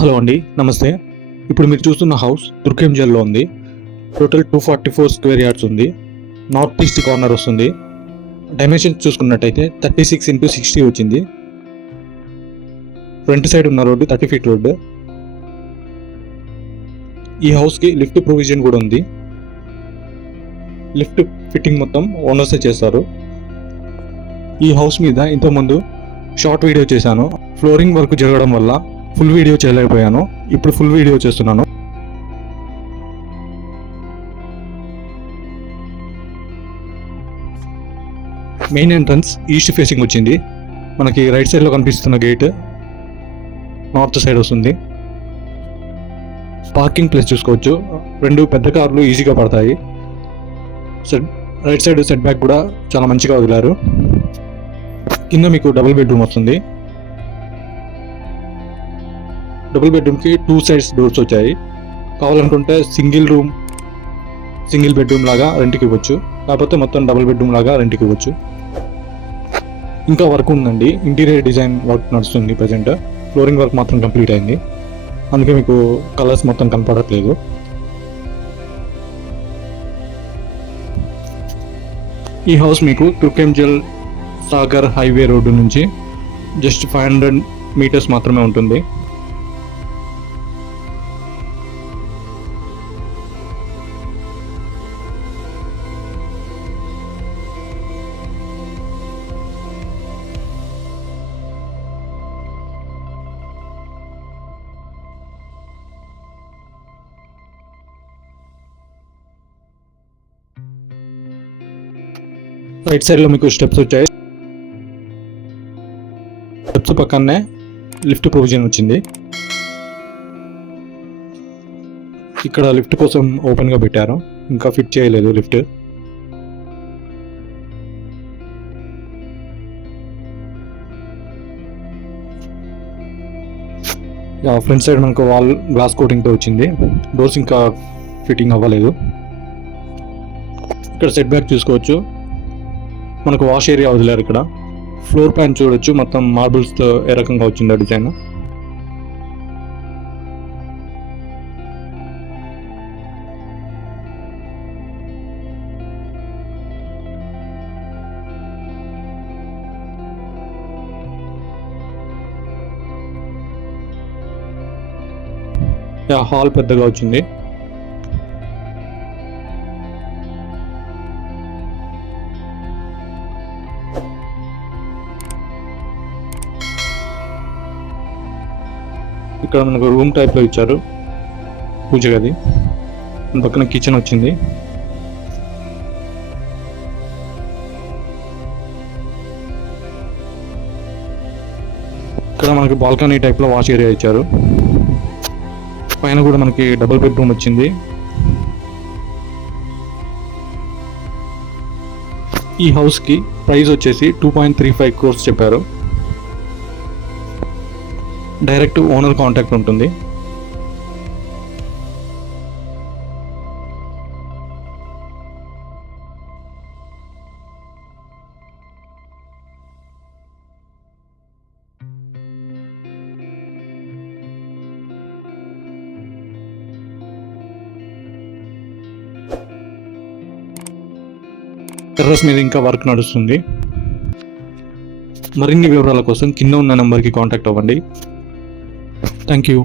హలో అండి, నమస్తే. ఇప్పుడు మీరు చూస్తున్న హౌస్ తుర్కెంజల్లో ఉంది. టోటల్ 244 స్క్వేర్ యార్డ్స్ ఉంది. నార్త్ ఈస్ట్ కార్నర్ వస్తుంది. డైమెన్షన్స్ చూసుకున్నట్టయితే 36x60 వచ్చింది. ఫ్రంట్ సైడ్ ఉన్న రోడ్డు 30 ఫీట్ రోడ్డు. ఈ హౌస్కి లిఫ్ట్ ప్రొవిజన్ కూడా ఉంది. లిఫ్ట్ ఫిట్టింగ్ మొత్తం ఓనర్సే చేస్తారు. ఈ హౌస్ మీద ఇంతకుముందు షార్ట్ వీడియో చేశాను. ఫ్లోరింగ్ వర్క్ జరగడం వల్ల ఫుల్ వీడియో చేయలేకపోయాను. ఇప్పుడు ఫుల్ వీడియో చేస్తున్నాను. మెయిన్ ఎంట్రన్స్ ఈస్ట్ ఫేసింగ్ వచ్చింది. మనకి రైట్ సైడ్లో కనిపిస్తున్న గేట్ నార్త్ సైడ్ వస్తుంది. పార్కింగ్ ప్లేస్ చూసుకోవచ్చు. 2 పెద్ద కార్లు ఈజీగా పడతాయి. రైట్ సైడ్ సెట్ బ్యాక్ కూడా చాలా మంచిగా వదిలారు. కింద మీకు డబుల్ బెడ్రూమ్ వస్తుంది. డబుల్ బెడ్రూమ్కి 2 సైడ్స్ డోర్స్ వచ్చాయి. కావాలనుకుంటే సింగిల్ బెడ్రూమ్ లాగా రెంట్కి ఇవ్వచ్చు. కాకపోతే మొత్తం డబుల్ బెడ్రూమ్ లాగా రెంట్కి ఇవ్వచ్చు. ఇంకా వర్క్ ఉందండి. ఇంటీరియర్ డిజైన్ వర్క్ నడుస్తుంది ప్రజెంట్. ఫ్లోరింగ్ వర్క్ మాత్రం కంప్లీట్ అయింది. అందుకే మీకు కలర్స్ మొత్తం కనపడట్లేదు. ఈ హౌస్ మీకు తుర్కెంజల్ సాగర్ హైవే రోడ్డు నుంచి జస్ట్ 500 మీటర్స్ మాత్రమే ఉంటుంది. రైట్ సైడ్లో మీకు స్టెప్స్ వచ్చాయి. స్టెప్స్ పక్కనే లిఫ్ట్ ప్రొవిజన్ వచ్చింది. ఇక్కడ లిఫ్ట్ కోసం ఓపెన్గా పెట్టారు, ఇంకా ఫిట్ చేయలేదు లిఫ్ట్. ఫ్రంట్ సైడ్ మనకు వాల్ గ్లాస్ కోటింగ్తో వచ్చింది. డోర్స్ ఇంకా ఫిట్టింగ్ అవ్వలేదు. ఇక్కడ సెట్ బ్యాక్ చూసుకోవచ్చు. మనకు వాష్ ఏరియా వదిలేరు. ఇక్కడ ఫ్లోర్ ప్లాన్ చూడొచ్చు. మొత్తం మార్బుల్స్తో ఏ రకంగా వచ్చిందో డిజైన్. హాల్ పెద్దగా వచ్చింది. ఇక్కడ మనకు రూమ్ టైప్లో ఇచ్చారు, పూజ గది. పక్కన కిచెన్ వచ్చింది. ఇక్కడ మనకి బాల్కనీ టైప్లో వాష్ ఏరియా ఇచ్చారు. పైన కూడా మనకి డబుల్ బెడ్రూమ్ వచ్చింది. ఈ హౌస్కి ప్రైస్ వచ్చేసి 2.35 crores చెప్పారు. డైరెక్ట్ ఓనర్ కాంటాక్ట్ ఉంటుంది. టెర్రస్ మీద ఇంకా వర్క్ నడుస్తుంది. మరిన్ని వివరాల కోసం కింద ఉన్న నెంబర్కి కాంటాక్ట్ అవ్వండి. Thank you.